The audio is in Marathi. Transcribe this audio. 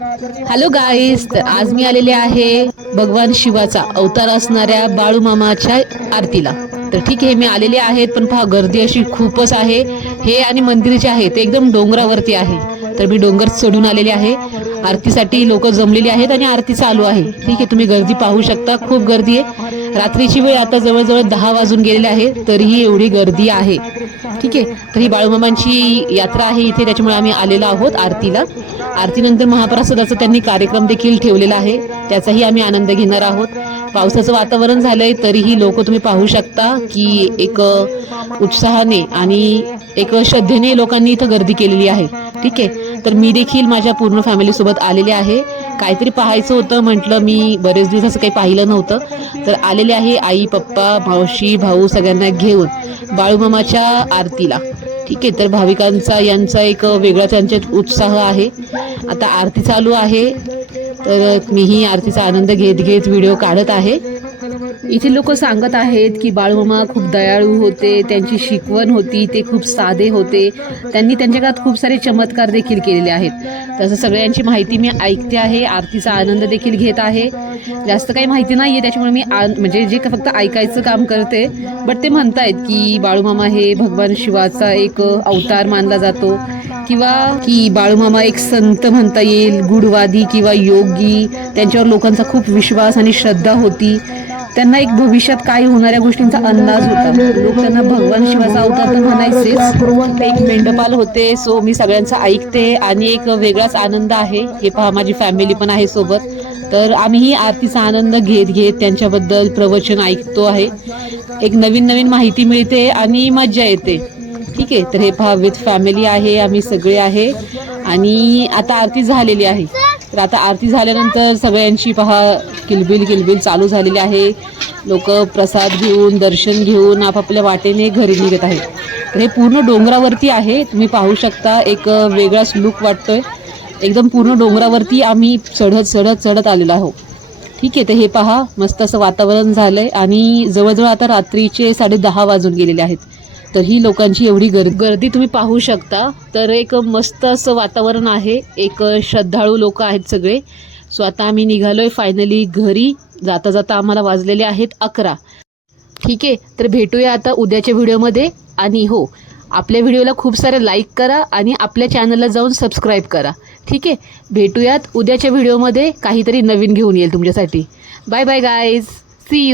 हॅलो गाईज आज मी आलेले आहे भगवान शिवाचा अवतार असणाऱ्या बाळूमामाच्या आरतीला. तर ठीक आहे मी आलेले आहेत पण पहा गर्दी अशी खूपच आहे. हे आणि मंदिर जे आहे ते एकदम डोंगरावरती आहे. तर मी डोंगर चढून आलेले आहे. आरतीसाठी लोक जमलेली आहेत आणि आरती चालू आहे. ठीक आहे तुम्ही गर्दी पाहू शकता. खूप गर्दी आहे. रात्रीची वेळ आता जवळजवळ दहा वाजून गेलेले आहे तरीही एवढी गर्दी आहे. ठीक आहे? तर ही बाळूमामांची यात्रा आहे इथे त्याच्यामुळे आम्ही आलेलो आहोत आरतीला. आरतीनंतर महाप्रसादाचा त्यांनी कार्यक्रम देखील ठेवलेला आहे. त्याचाही आम्ही आनंद घेणार आहोत. पावसाचं वातावरण झालंय तरीही लोक तुम्ही पाहू शकता की एक उत्साहाने आणि एक श्रद्धेने लोकांनी इथं गर्दी केलेली आहे. ठीक आहे? तर मी देखील माझ्या पूर्ण फॅमिलीसोबत आलेले आहे. काहीतरी पाहायचं होतं. म्हटलं मी बरेच दिवस असं काही पाहिलं नव्हतं. तर आलेले आहे आई पप्पा मावशी भाऊ सगळ्यांना घेऊन बाळूमामाच्या आरतीला. ठीक आहे तर भाविकांचा यांचा एक वेगळा त्यांच्यात उत्साह आहे. आता आरती चालू आहे. तर मीही आरतीचा आनंद घेत घेत व्हिडिओ काढत आहे. इथे लोक सांगत आहेत की बाळूमामा खूप दयाळू होते त्यांची शिकवण होती ते खूप साधे होते. त्यांनी त्यांच्या काळात खूप सारे चमत्कार देखील केलेले आहेत. तसं सगळ्यांची माहिती मी ऐकते आहे आरतीचा आनंद देखील घेत आहे. जास्त काही माहिती नाही आहे त्याच्यामुळे मी आ म्हणजे जे का फक्त ऐकायचं काम करते बट ते म्हणतायत की बाळूमामा हे भगवान शिवाचा एक अवतार मानला जातो. किंवा की बाळूमामा एक संत म्हणता येईल गुडवादी किंवा योगी. त्यांच्यावर लोकांचा खूप विश्वास आणि श्रद्धा होती. त्यांना एक भविष्यात काय होणाऱ्या गोष्टींचा अंदाज होता. लोक त्यांना भगवान शिवाचा अवतार तर म्हणायचेच. एक मेंढपाल होते सो मी सगळ्यांचं ऐकते आणि एक वेगळाच आनंद आहे. हे पहा माझी फॅमिली पण आहे सोबत. तर आम्हीही आरतीचा आनंद घेत घेत त्यांच्याबद्दल प्रवचन ऐकतो आहे. एक नवीन नवीन माहिती मिळते आणि मज्जा येते. ठीक आहे? तर हे पहा विथ फॅमिली आहे आम्ही सगळे आहे. आणि आता आरती झालेली आहे. तर आता आरती झाल्यानंतर सगळ्यांची पहा किलबिल किलबिल चालू झालेली आहे. लोक प्रसाद घेऊन दर्शन घेऊन आपापल्या वाटेने घरी निघत आहेत. तर हे पूर्ण डोंगरावरती आहे. तुम्ही पाहू शकता एक वेगळाच लुक वाटतोय. एकदम पूर्ण डोंगरावरती आम्ही चढत चढत चढत आलेलो आहोत. ठीक आहे तर हे पहा मस्त असं वातावरण झालं आहे आणि जवळजवळ आता रात्रीचे साडे दहा वाजून गेलेले आहेत. तर ही लोकांची एवढी गर्दी गर्दी तुम्ही पाहू शकता. तर एक मस्त असं वातावरण आहे. एक श्रद्धाळू लोक आहेत सगळे. सो आता आम्ही निघालो आहे फायनली घरी. जाता जाता आम्हाला वाजलेले आहेत अकरा. ठीक आहे तर भेटूया आता उद्याच्या व्हिडिओमध्ये. आणि हो आपल्या व्हिडिओला खूप सारे लाईक करा आणि आपल्या चॅनलला जाऊन सबस्क्राईब करा. ठीक आहे भेटूयात उद्याच्या व्हिडिओमध्ये. काहीतरी नवीन घेऊन येईल तुमच्यासाठी. Bye bye guys see you